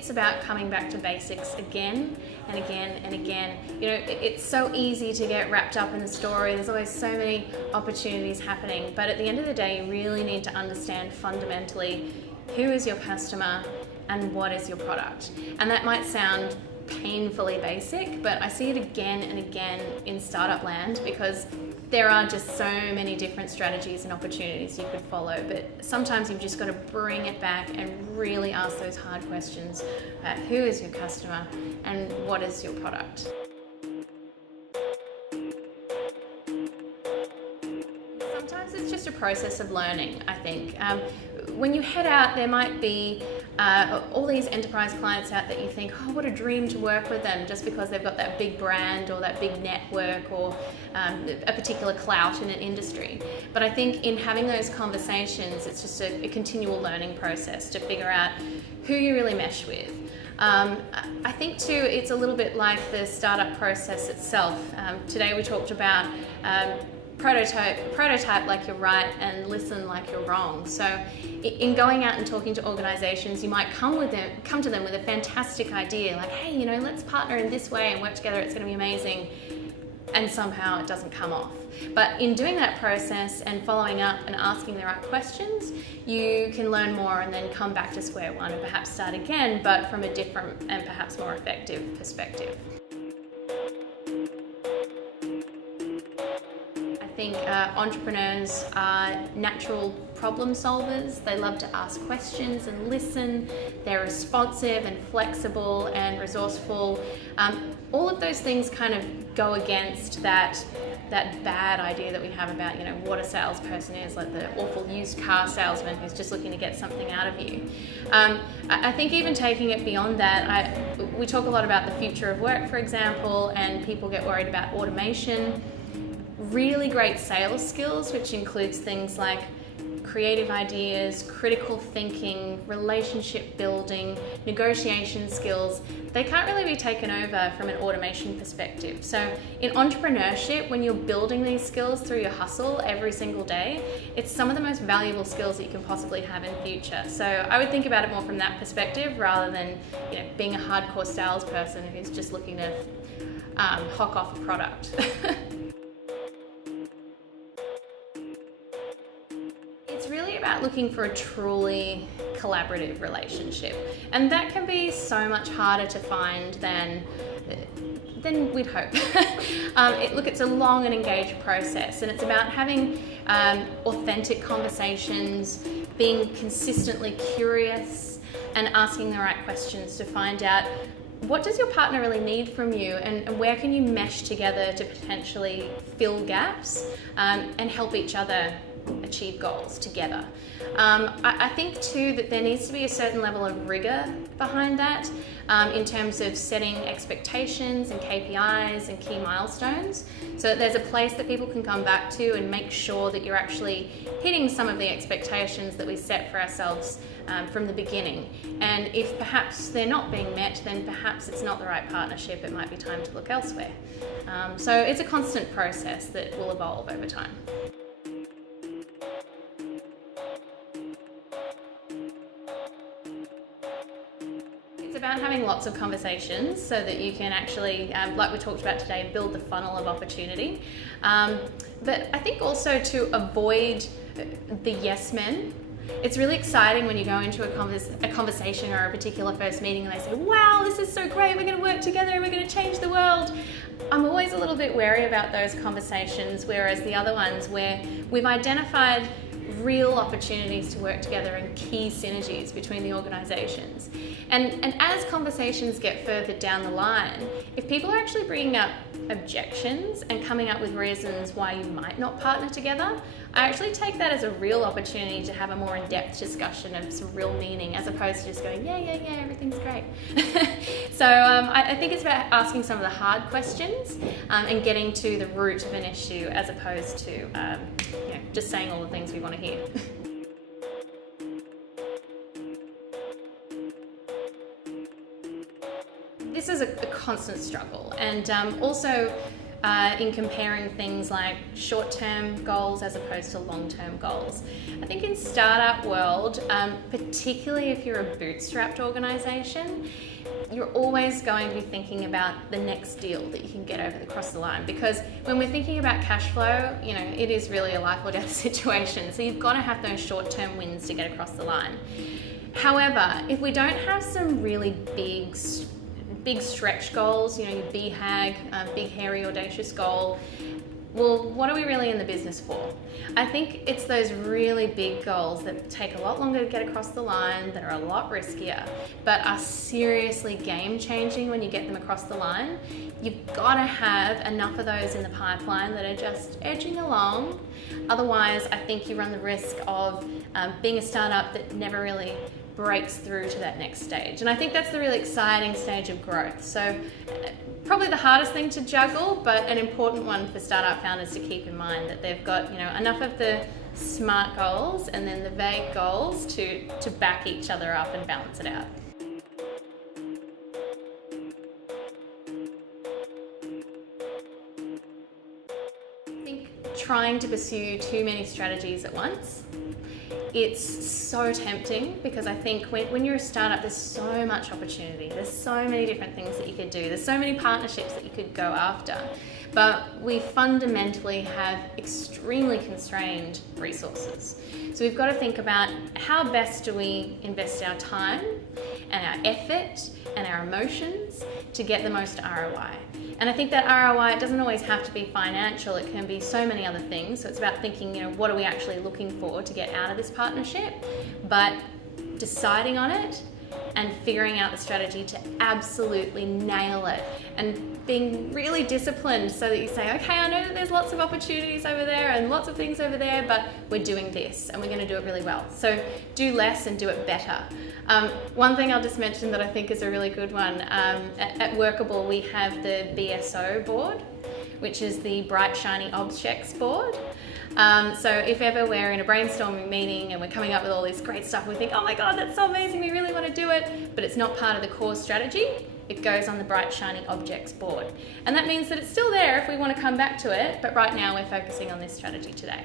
it's about coming back to basics again and again and again. You know, it's so easy to get wrapped up in the story. There's always so many opportunities happening, but at the end of the day, you really need to understand fundamentally who is your customer and what is your product. And that might sound painfully basic, but I see it again and again in startup land, because there are just so many different strategies and opportunities you could follow, but sometimes you've just got to bring it back and really ask those hard questions about who is your customer and what is your product. Sometimes it's just a process of learning, I think. When you head out, there might be all these enterprise clients out that you think, oh, what a dream to work with them, just because they've got that big brand or that big network or a particular clout in an industry. But I think in having those conversations, it's just a continual learning process to figure out who you really mesh with. I think too, it's a little bit like the startup process itself. Today we talked about prototype like you're right and listen like you're wrong. So in going out and talking to organizations, you might come to them with a fantastic idea, like, hey, you know, let's partner in this way and work together, it's going to be amazing, and somehow it doesn't come off. But in doing that process and following up and asking the right questions, you can learn more and then come back to square one and perhaps start again, but from a different and perhaps more effective perspective. I think entrepreneurs are natural problem solvers. They love to ask questions and listen. They're responsive and flexible and resourceful. All of those things kind of go against that bad idea that we have about, you know, what a salesperson is, like the awful used car salesman who's just looking to get something out of you. I think even taking it beyond that, we talk a lot about the future of work, for example, and people get worried about automation. Really great sales skills, which includes things like creative ideas, critical thinking, relationship building, negotiation skills, they can't really be taken over from an automation perspective. So in entrepreneurship, when you're building these skills through your hustle every single day, it's some of the most valuable skills that you can possibly have in the future. So I would think about it more from that perspective rather than, you know, being a hardcore salesperson who's just looking to hawk off a product. Really about looking for a truly collaborative relationship, and that can be so much harder to find than we'd hope. It's a long and engaged process, and it's about having authentic conversations, being consistently curious, and asking the right questions to find out what does your partner really need from you, and where can you mesh together to potentially fill gaps and help each other achieve goals together. I think too that there needs to be a certain level of rigor behind that in terms of setting expectations and KPIs and key milestones, so that there's a place that people can come back to and make sure that you're actually hitting some of the expectations that we set for ourselves from the beginning. And if perhaps they're not being met, then perhaps it's not the right partnership. It might be time to look elsewhere. So it's a constant process that will evolve over time. It's about having lots of conversations so that you can actually, like we talked about today, build the funnel of opportunity. But I think also to avoid the yes men. It's really exciting when you go into a conversation or a particular first meeting and they say, wow, this is so great, we're going to work together, we're going to change the world. I'm always a little bit wary about those conversations, whereas the other ones where we've identified real opportunities to work together and key synergies between the organizations. And as conversations get further down the line, if people are actually bringing up objections and coming up with reasons why you might not partner together, I actually take that as a real opportunity to have a more in-depth discussion of some real meaning, as opposed to just going, yeah, everything's great. So I think it's about asking some of the hard questions and getting to the root of an issue, as opposed to just saying all the things we want to hear. This is a constant struggle, and also in comparing things like short-term goals as opposed to long-term goals. I think in startup world, particularly if you're a bootstrapped organization, you're always going to be thinking about the next deal that you can get across the line, because when we're thinking about cash flow, it is really a life or death situation. So you've got to have those short-term wins to get across the line. However, if we don't have some really big stretch goals, your BHAG, big, hairy, audacious goal, well, what are we really in the business for? I think it's those really big goals that take a lot longer to get across the line, that are a lot riskier, but are seriously game-changing when you get them across the line. You've got to have enough of those in the pipeline that are just edging along. Otherwise, I think you run the risk of being a startup that never really breaks through to that next stage. And I think that's the really exciting stage of growth. So probably the hardest thing to juggle, but an important one for startup founders to keep in mind, that they've got enough of the smart goals and then the vague goals to back each other up and balance it out. I think trying to pursue too many strategies at once, it's so tempting, because I think when you're a startup, there's so much opportunity. There's so many different things that you could do. There's so many partnerships that you could go after. But we fundamentally have extremely constrained resources. So we've got to think about how best do we invest our time and our effort and our emotions to get the most ROI. And I think that ROI, it doesn't always have to be financial, it can be so many other things. So it's about thinking, what are we actually looking for to get out of this partnership, but deciding on it and figuring out the strategy to absolutely nail it, and being really disciplined so that you say, okay, I know that there's lots of opportunities over there and lots of things over there, but we're doing this and we're going to do it really well. So do less and do it better. One thing I'll just mention that I think is a really good one, at Workable we have the BSO board, which is the Bright Shiny Objects board. So if ever we're in a brainstorming meeting and we're coming up with all this great stuff, we think, oh my God, that's so amazing, we really want to do it, but it's not part of the core strategy, it goes on the Bright Shiny Objects board. And that means that it's still there if we want to come back to it, but right now we're focusing on this strategy today.